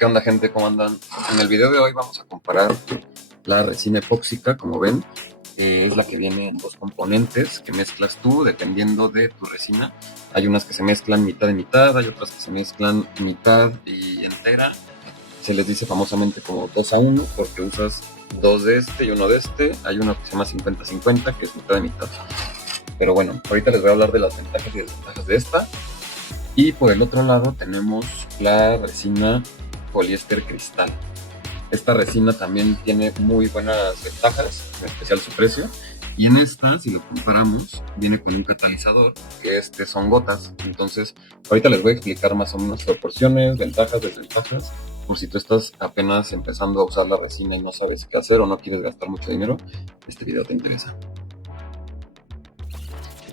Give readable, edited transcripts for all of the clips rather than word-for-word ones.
¿Qué onda, gente? ¿Cómo andan? En el video de hoy vamos a comparar la resina epóxica, como ven. Es la que viene en dos componentes que mezclas tú dependiendo de tu resina. Hay unas que se mezclan mitad y mitad, hay otras que se mezclan mitad y entera. Se les dice famosamente como 2 a 1 porque usas dos de este y uno de este. Hay uno que se llama 50-50, que es mitad y mitad. Pero bueno, ahorita les voy a hablar de las ventajas y desventajas de esta. Y por el otro lado tenemos la resina poliéster cristal. Esta resina también tiene muy buenas ventajas, en especial su precio. Y en esta, si lo comparamos, viene con un catalizador, que son gotas. Entonces, ahorita les voy a explicar más o menos proporciones, ventajas, desventajas. Por si tú estás apenas empezando a usar la resina y no sabes qué hacer o no quieres gastar mucho dinero, este video te interesa.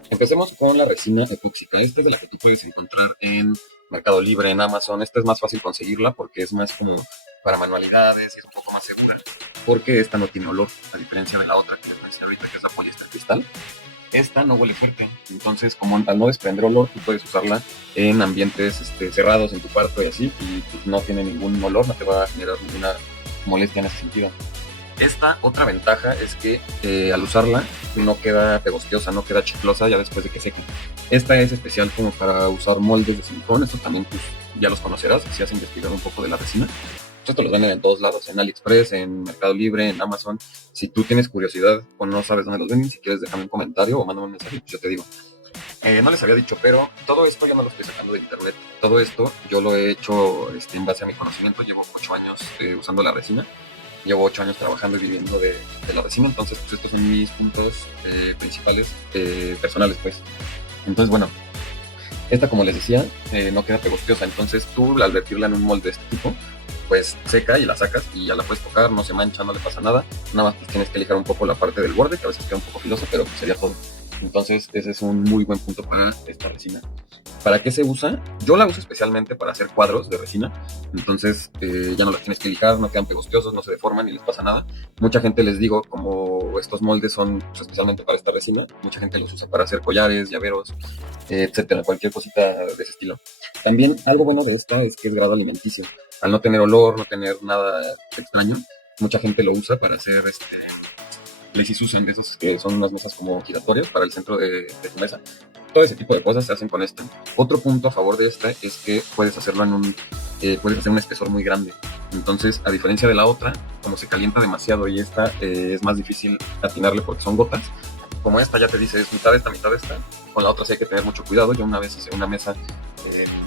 Empecemos con la resina epóxica. Esta es de la que tú puedes encontrar en Mercado Libre, en Amazon. Esta es más fácil conseguirla porque es más como para manualidades y es un poco más segura. Porque esta no tiene olor, a diferencia de la otra que les mencioné ahorita, que es la poliéster cristal. Esta no huele fuerte, entonces como al no desprender olor, tú puedes usarla en ambientes cerrados, en tu cuarto y así, y pues, no tiene ningún olor, no te va a generar ninguna molestia en ese sentido. Esta otra ventaja es que al usarla no queda pegostiosa, no queda chiclosa ya después de que seque. Esta es especial como para usar moldes de silicón, estos también pues, ya los conocerás si has investigado un poco de la resina. Estos los venden en todos lados, en AliExpress, en Mercado Libre, en Amazon. Si tú tienes curiosidad o no sabes dónde los venden, si quieres déjame un comentario o mándame un mensaje, pues yo te digo. No les había dicho, pero todo esto ya no lo estoy sacando de internet. Todo esto yo lo he hecho en base a mi conocimiento. Llevo 8 años usando la resina. Llevo 8 años trabajando y viviendo de la resina, entonces pues estos son mis puntos principales personales, pues. Entonces, bueno, esta como les decía, no queda pegostiosa, entonces tú al vertirla en un molde de este tipo, pues seca y la sacas y ya la puedes tocar, no se mancha, no le pasa nada, nada más pues tienes que lijar un poco la parte del borde, que a veces queda un poco filosa, pero pues sería todo. Entonces ese es un muy buen punto para esta resina. ¿Para qué se usa? Yo la uso especialmente para hacer cuadros de resina, entonces ya no las tienes que lijar, no quedan pegostiosos, no se deforman ni les pasa nada. Mucha gente, les digo, como estos moldes son pues, especialmente para esta resina, mucha gente los usa para hacer collares, llaveros, etcétera, cualquier cosita de ese estilo. También algo bueno de esta es que es grado alimenticio. Al no tener olor, no tener nada extraño, mucha gente lo usa para hacer Lazy Susan, de esos que son unas mesas como giratorias para el centro de tu mesa. Todo ese tipo de cosas se hacen con esta. Otro punto a favor de esta es que puedes hacerlo puedes hacer un espesor muy grande. Entonces, a diferencia de la otra, como se calienta demasiado y esta es más difícil atinarle porque son gotas, como esta ya te dice es mitad de esta, mitad de esta, con la otra sí hay que tener mucho cuidado. Yo una vez hice una mesa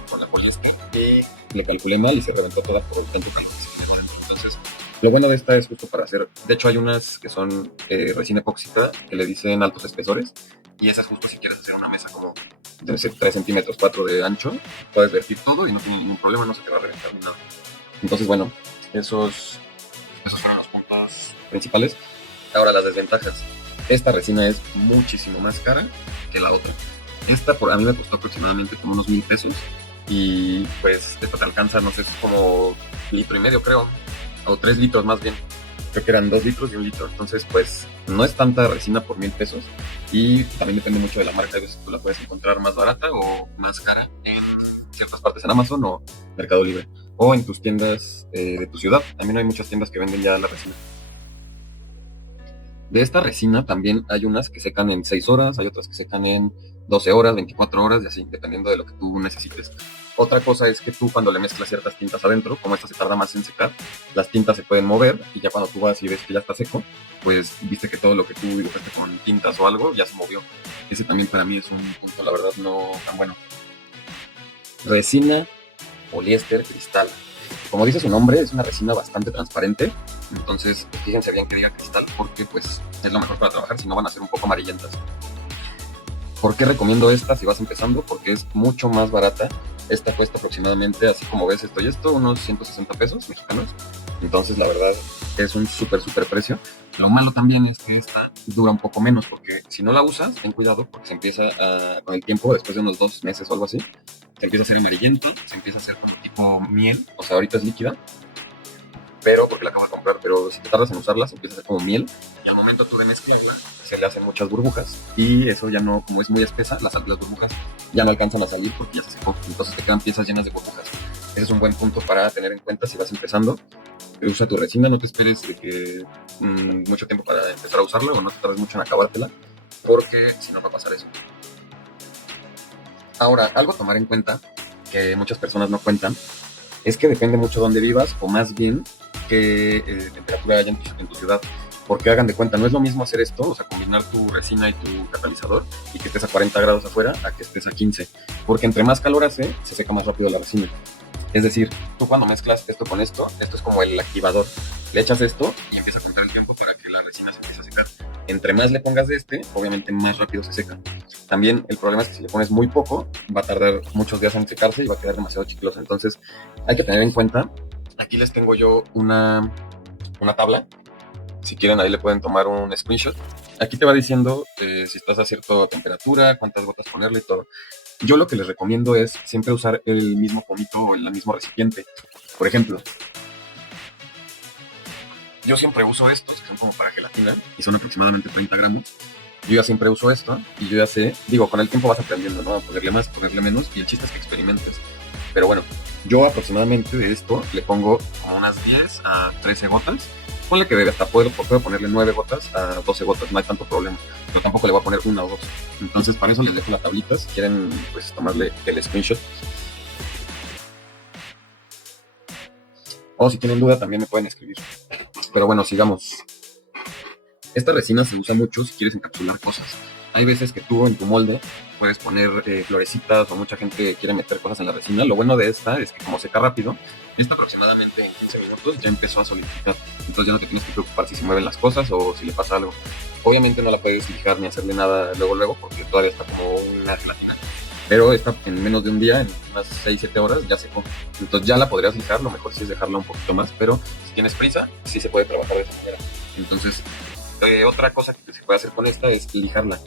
con la poliéster y le calculé mal y se reventó toda por el tanto calor que se generó dentro. Entonces, lo bueno de esta es justo para hacer, de hecho hay unas que son resina epóxica que le dicen altos espesores y esa es justo si quieres hacer una mesa como de 3 centímetros, 4 de ancho, puedes vertir todo y no tiene ningún problema, no se te va a reventar ni nada. Entonces bueno, esos son los puntos principales. Ahora las desventajas. Esta resina es muchísimo más cara que la otra. Esta a mí me costó aproximadamente como unos 1,000 pesos y pues esta te alcanza, no sé, es como 1,5 litros creo, o 3 litros más bien. Creo que eran 2 litros y 1 litro. Entonces, pues, no es tanta resina por 1,000 pesos. Y también depende mucho de la marca. A veces tú la puedes encontrar más barata o más cara en ciertas partes en Amazon o Mercado Libre. O en tus tiendas de tu ciudad. También hay muchas tiendas que venden ya la resina. De esta resina también hay unas que secan en 6 horas, hay otras que secan en 12 horas, 24 horas y así, dependiendo de lo que tú necesites. Otra cosa es que tú cuando le mezclas ciertas tintas adentro, como esta se tarda más en secar, las tintas se pueden mover y ya cuando tú vas y ves que ya está seco, pues viste que todo lo que tú dibujaste con tintas o algo ya se movió. Ese también para mí es un punto, la verdad, no tan bueno. Resina poliéster cristal. Como dice su nombre, es una resina bastante transparente, entonces fíjense bien que diga cristal porque pues es lo mejor para trabajar, si no van a ser un poco amarillentas. ¿Por qué recomiendo esta si vas empezando? Porque es mucho más barata. Esta cuesta aproximadamente, así como ves esto y esto, unos 160 pesos mexicanos. Entonces la verdad es un súper precio. Lo malo también es que esta dura un poco menos porque si no la usas, ten cuidado porque se empieza con el tiempo, después de unos 2 meses o algo así, se empieza a hacer amarillento, se empieza a hacer como tipo miel, o sea ahorita es líquida, pero porque la acabo de comprar, pero si te tardas en usarla, se empieza a hacer como miel y al momento tú de mezclarla se le hacen muchas burbujas y eso ya no, como es muy espesa, las burbujas ya no alcanzan a salir porque ya se secó, entonces te quedan piezas llenas de burbujas. Ese es un buen punto para tener en cuenta si vas empezando. Usa tu resina, no te esperes de que mucho tiempo para empezar a usarla o no te tardes mucho en acabártela, porque si no va a pasar eso. Ahora, algo a tomar en cuenta, que muchas personas no cuentan, es que depende mucho de dónde vivas, o más bien qué temperatura haya en tu ciudad. Porque hagan de cuenta, no es lo mismo hacer esto, o sea, combinar tu resina y tu catalizador y que estés a 40 grados afuera a que estés a 15. Porque entre más calor hace, se seca más rápido la resina. Es decir, tú cuando mezclas esto con esto es como el activador. Le echas esto y empieza a contar el tiempo para que la resina se empiece a secar. Entre más le pongas de obviamente más rápido se seca. También el problema es que si le pones muy poco, va a tardar muchos días en secarse y va a quedar demasiado chiclosa. Entonces, hay que tener en cuenta. Aquí les tengo yo una tabla. Si quieren, ahí le pueden tomar un screenshot. Aquí te va diciendo si estás a cierta temperatura, cuántas gotas ponerle y todo. Yo lo que les recomiendo es siempre usar el mismo pomito o el mismo recipiente. Por ejemplo, yo siempre uso estos que son como para gelatina y son aproximadamente 30 gramos. Yo ya siempre uso esto y yo ya sé, digo, con el tiempo vas aprendiendo, ¿no? A ponerle más, ponerle menos y el chiste es que experimentes. Pero bueno, yo aproximadamente de esto le pongo como unas 10 a 13 gotas. Ponle que hasta puedo ponerle 9 gotas a 12 gotas, no hay tanto problema. Pero tampoco le voy a poner una o dos. Entonces para eso les dejo la tablita, si quieren pues tomarle el screenshot. O si tienen duda también me pueden escribir. Pero bueno, sigamos. Esta resina se usa mucho si quieres encapsular cosas. Hay veces que tú en tu molde puedes poner florecitas o mucha gente quiere meter cosas en la resina. Lo bueno de esta es que como seca rápido, esta aproximadamente en 15 minutos ya empezó a solidificar. Entonces ya no te tienes que preocupar si se mueven las cosas o si le pasa algo. Obviamente no la puedes lijar ni hacerle nada luego porque todavía está como una gelatina. Pero esta en menos de un día, en unas 6-7 horas, ya secó. Entonces ya la podrías lijar, lo mejor sí es dejarla un poquito más, pero si tienes prisa, sí se puede trabajar de esa manera. Entonces, otra cosa que se puede hacer con esta es lijarla.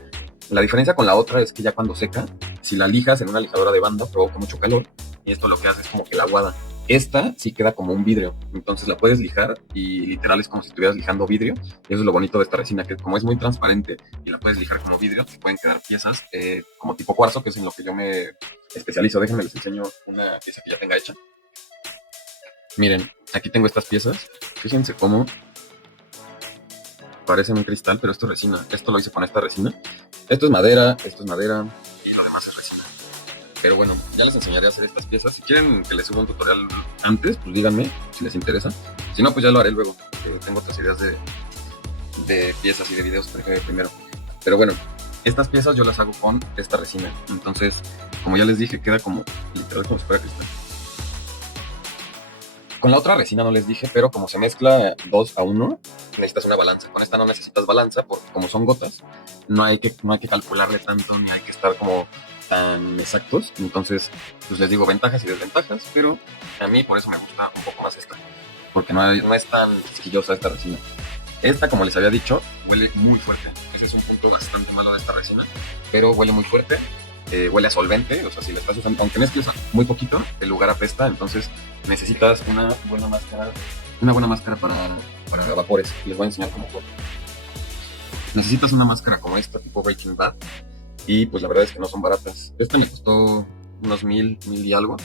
La diferencia con la otra es que ya cuando seca, si la lijas en una lijadora de banda, provoca mucho calor y esto lo que hace es como que la aguada. Esta sí queda como un vidrio, entonces la puedes lijar y literal es como si estuvieras lijando vidrio. Y eso es lo bonito de esta resina, que como es muy transparente y la puedes lijar como vidrio, te pueden quedar piezas como tipo cuarzo, que es en lo que yo me especializo. Déjenme les enseño una pieza que ya tenga hecha. Miren, aquí tengo estas piezas. Fíjense cómo parecen un cristal, pero esto es resina. Esto lo hice con esta resina. Esto es madera y lo demás es resina. Pero bueno, ya les enseñaré a hacer estas piezas. Si quieren que les suba un tutorial antes, pues díganme si les interesa. Si no, pues ya lo haré luego. Tengo otras ideas de piezas y de videos primero. Pero bueno, estas piezas yo las hago con esta resina. Entonces, como ya les dije, queda como literal como si fuera cristal. Con la otra resina no les dije, pero como se mezcla 2-1, necesitas una balanza. Con esta no necesitas balanza porque como son gotas, no hay que calcularle tanto ni hay que estar como tan exactos. Entonces, pues les digo ventajas y desventajas, pero a mí por eso me gusta un poco más esta, porque no es tan quisquillosa esta resina. Esta, como les había dicho, huele muy fuerte. Ese es un punto bastante malo de esta resina, pero huele muy fuerte. Huele a solvente, o sea, si la estás usando, aunque mezcles muy poquito, el lugar apesta, entonces necesitas una buena máscara para vapores. Les voy a enseñar cómo fue. Necesitas una máscara como esta, tipo Breaking Bad, y pues la verdad es que no son baratas. Esta me costó unos 1000 y algo.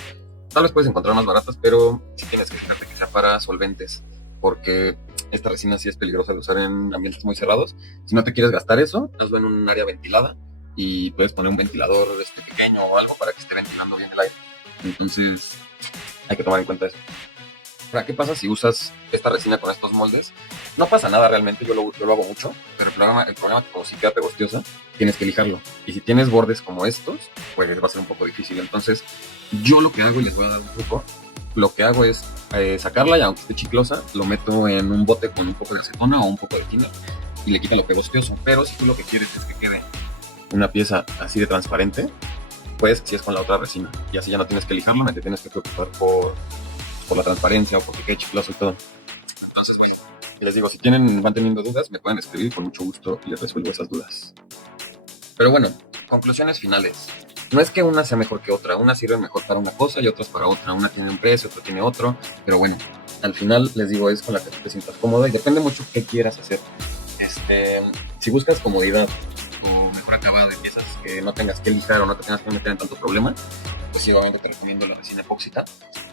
Tal vez puedes encontrar más baratas, pero sí tienes que fijarte que sea para solventes, porque esta resina sí es peligrosa de usar en ambientes muy cerrados. Si no te quieres gastar eso, hazlo en un área ventilada y puedes poner un ventilador pequeño o algo para que esté ventilando bien el aire. Entonces hay que tomar en cuenta eso. Ahora, ¿qué pasa si usas esta resina con estos moldes? No pasa nada realmente, yo lo hago mucho, pero el problema es que como si queda pegostiosa, tienes que lijarlo. Y si tienes bordes como estos, pues va a ser un poco difícil. Entonces, yo lo que hago, y les voy a dar un truco, lo que hago es sacarla y aunque esté chiclosa, lo meto en un bote con un poco de acetona o un poco de tiner y le quita lo pegostioso. Pero si tú lo que quieres es que quede una pieza así de transparente, pues si es con la otra resina. Y así ya no tienes que lijarlo, no te tienes que preocupar por la transparencia o porque quede chicloso y todo. Entonces, bueno, les digo, si van teniendo dudas, me pueden escribir, con mucho gusto les resuelvo esas dudas. Pero bueno, conclusiones finales. No es que una sea mejor que otra, una sirve mejor para una cosa y otras para otra. Una tiene un precio, otra tiene otro, pero bueno, al final les digo, es con la que tú te sientas cómoda y depende mucho qué quieras hacer. Si buscas comodidad o mejor acabado de piezas que no tengas que lijar o no te tengas que meter en tanto problema, pues sí, obviamente te recomiendo la resina epóxica.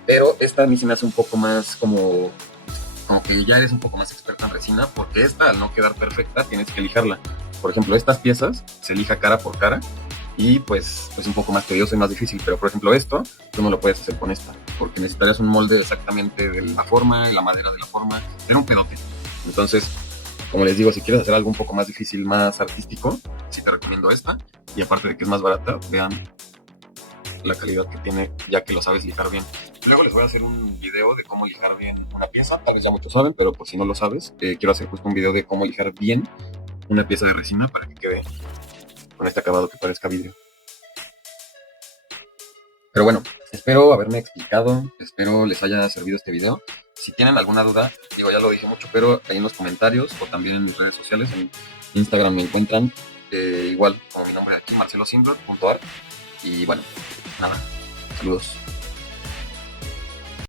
Pero esta a mí se me hace un poco más como que ya eres un poco más experta en resina, porque esta al no quedar perfecta tienes que lijarla. Por ejemplo, estas piezas se lija cara por cara y pues es un poco más tedioso y más difícil, pero por ejemplo esto tú no lo puedes hacer con esta, porque necesitarías un molde exactamente de la forma, la madera de la forma, era un pedote. Entonces, como les digo, si quieres hacer algo un poco más difícil, más artístico, sí te recomiendo esta, y aparte de que es más barata, vean la calidad que tiene, ya que lo sabes lijar bien. Luego les voy a hacer un video de cómo lijar bien una pieza, tal vez ya muchos saben, pero por si no lo sabes, quiero hacer justo un video de cómo lijar bien una pieza de resina para que quede con este acabado que parezca vidrio. Pero bueno, espero haberme explicado, espero les haya servido este video. Si tienen alguna duda, digo, ya lo dije mucho, pero ahí en los comentarios o también en mis redes sociales, en Instagram me encuentran igual como mi nombre aquí, marcelosimbro.ar. Y bueno, nada, saludos.